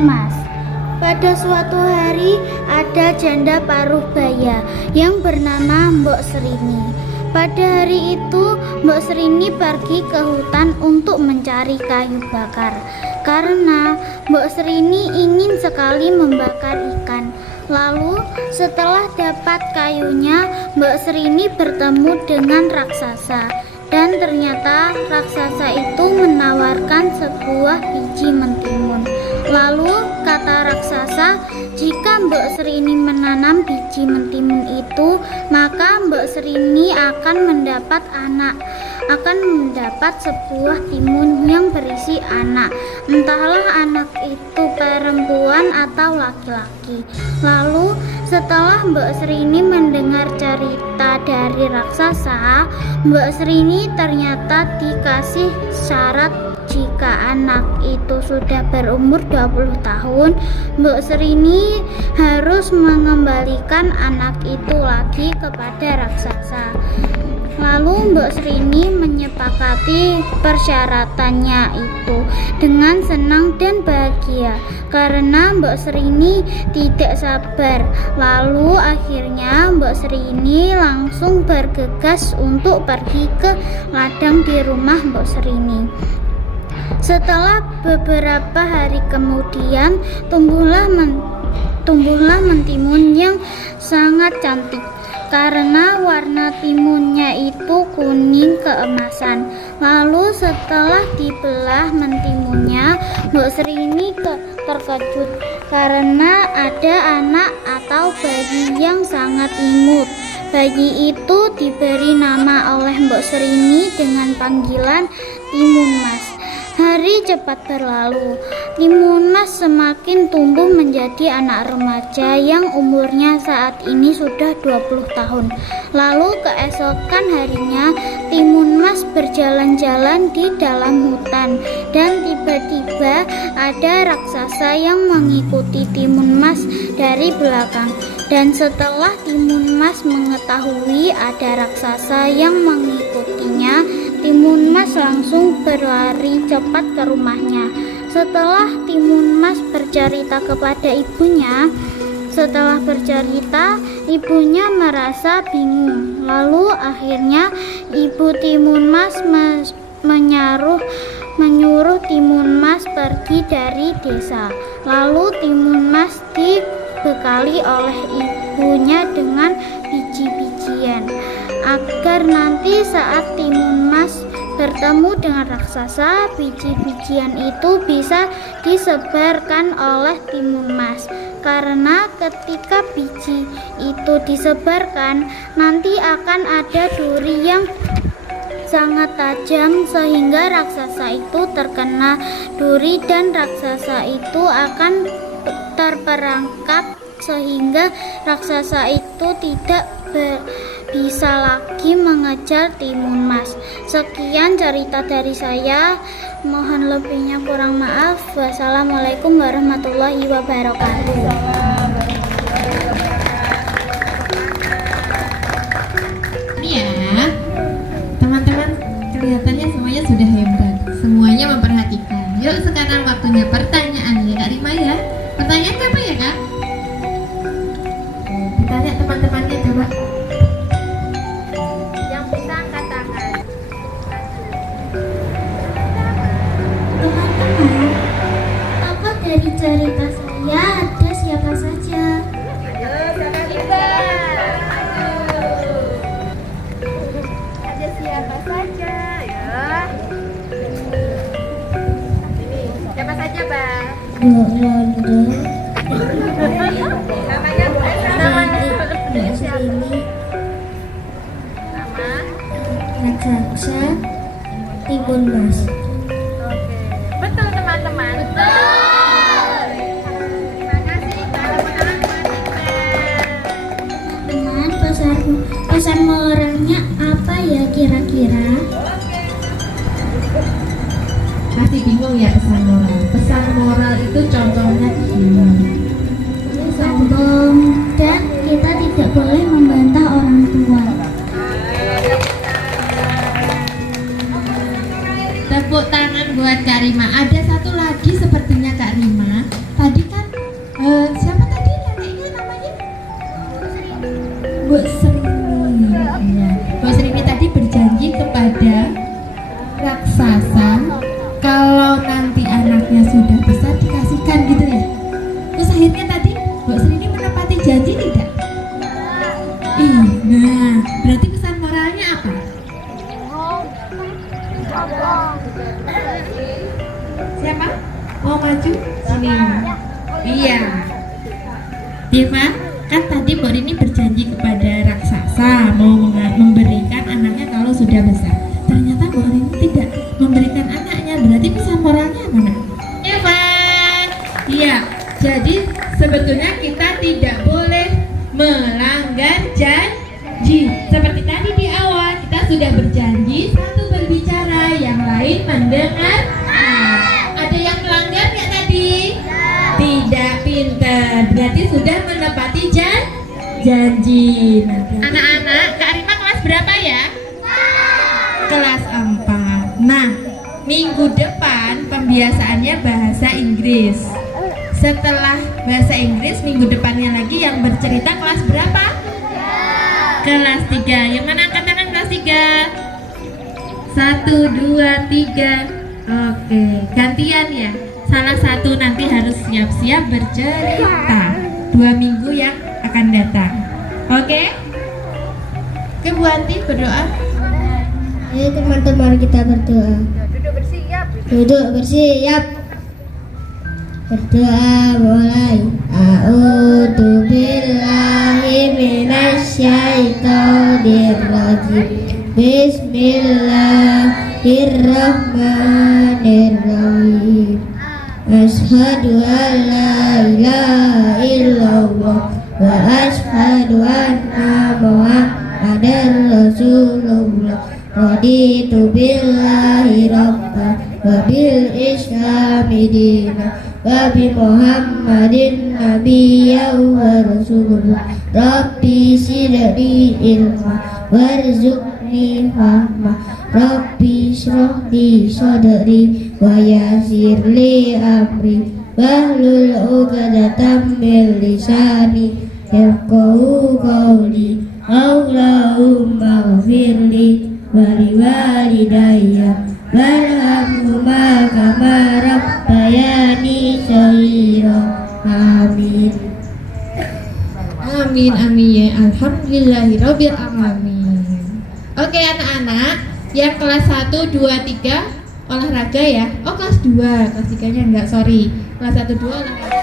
Timun Mas. Pada suatu hari ada janda paruh baya yang bernama Mbok Serini. Pada hari itu Mbok Serini pergi ke hutan untuk mencari kayu bakar karena Mbok Serini ingin sekali membakar ikan. Lalu setelah dapat kayunya, Mbok Serini bertemu dengan raksasa. Dan ternyata raksasa itu menawarkan sebuah biji mentimun. Lalu kata raksasa, jika Mbok Serini menanam biji mentimun itu, maka Mbok Serini akan mendapat sebuah timun yang berisi anak. Entahlah anak itu perempuan atau laki-laki. Lalu setelah Mbok Serini mendengar cerita dari raksasa, Mbok Serini ternyata dikasih syarat jika anak itu sudah berumur 20 tahun, Mbok Serini harus mengembalikan anak itu lagi kepada raksasa. Lalu Mbok Serini menyepakati persyaratannya itu dengan senang dan bahagia karena Mbok Serini tidak sabar. Lalu akhirnya Mbok Serini langsung bergegas untuk pergi ke ladang di rumah Mbok Serini. Setelah beberapa hari kemudian tumbuhlah mentimun yang sangat cantik karena warna timunnya itu kuning keemasan. Lalu setelah dibelah mentimunnya, Mbok Serini terkejut karena ada anak atau bayi yang sangat imut. Bayi itu diberi nama oleh Mbok Serini dengan panggilan Timun Mas. Hari cepat berlalu. Timun Mas semakin tumbuh menjadi anak remaja yang umurnya saat ini sudah 20 tahun. Lalu keesokan harinya Timun Mas berjalan-jalan di dalam hutan dan tiba-tiba ada raksasa yang mengikuti Timun Mas dari belakang. Dan setelah Timun Mas mengetahui ada raksasa yang mengikutinya, Timun Mas langsung berlari cepat ke rumahnya. Setelah Timun Mas bercerita kepada ibunya, ibunya merasa bingung. Lalu akhirnya ibu Timun Mas menyuruh Timun Mas pergi dari desa. Lalu Timun Mas dibekali oleh ibunya dengan biji-bijian agar nanti saat Timun Mas bertemu dengan raksasa, biji-bijian itu bisa disebarkan oleh Timun Mas. Karena ketika biji itu disebarkan, nanti akan ada duri yang sangat tajam sehingga raksasa itu terkena duri dan raksasa itu akan terperangkap sehingga raksasa itu tidak bisa lagi mengejar Timun Mas. Sekian cerita dari saya. Mohon lebihnya kurang maaf. Wassalamualaikum warahmatullahi wabarakatuh. Ya, teman-teman kelihatannya semuanya sudah hebat. Semuanya memperhatikan. Yuk sekarang waktunya pertanyaan ya Kak Rima ya. Pertanyaan apa ya Kak? Ditanya teman-temannya coba. Yang bisa angkat tangan. Teman-teman, apa dari cerita saya ada siapa saja? Ada siapa saja ya? Ini siapa saja, Bang? Namanya Mbak Serini, nama? raksasa, Timun Mas. Oke. Betul teman-teman. Betul. Terima kasih teman-teman. Teman, pesan moralnya apa ya kira-kira? Pasti bingung ya pesan moral. Pesan moral itu contohnya gimana? Sombong dan kita tidak boleh membantah orang tua. Tepuk tangan buat Kak Rima. Ada satu lagi sepertinya Kak Rima. Tadi Mbok Srini. Ya. Mbok Srini tadi berjanji kepada raksasa kalau nanti anaknya sudah besar dikasihkan gitu ya. Terus akhirnya tadi Mbok Srini menepati janji tidak? Nah, berarti pesan moralnya apa? Siapa? Mau maju? Sini. Iya. Diva, kan tadi Mbok Rini berjanji kepada raksasa mau memberikan anaknya kalau sudah besar. Ternyata Mbok Rini tidak memberikan anaknya. Berarti pesan moralnya apa, Nak? Diva. Iya. Jadi sebetulnya kita tidak boleh melanggar janji. Seperti tadi di awal kita sudah berjanji, satu berbicara, yang lain mendengar. Ada yang melanggar nggak tadi? Tidak, pintar. Berarti sudah menepati janji. Anak-anak, Kak Rima kelas berapa ya? Kelas 4. Nah, minggu depan pembiasaannya bahasa Inggris. Setelah bahasa Inggris, minggu depannya lagi yang bercerita kelas berapa? Kelas 3. Yang mana angkat tangan kelas 3? 1, 2, 3. Oke, gantian ya. Salah satu nanti harus siap-siap bercerita 2 minggu yang akan datang. Oke? Oke, Bu Anti berdoa. Ayo teman-teman kita berdoa. Duduk bersiap. Berdoa mulai. A'udzu billahi minasyaitonir rajim. Bismillahirrahmanirrahim. Asyhadu an la ilaha illallah wa asyhadu anna Muhammadar Rasulullah. Raditu billahi rabban wa bil islami dinan wa bi Muhammadin nabiyyan wa rasulullah. Rabbi zidni ilma warzuqni fahma. Rabbi shrah li sadri wa yassir li amri wahlul 'uqdatam min lisani yafqahu qawli. Allahumma ighfirli wa liwalidayya warhamhuma kama rabbayani shaghira. Amin. Amin, amin ya. Alhamdulillahirabbil alamin. Oke anak-anak, yang kelas 1, 2, 3 olahraga ya. Oh kelas 2, kelas 3 nya enggak, sorry. Kelas 1, 2 olahraga.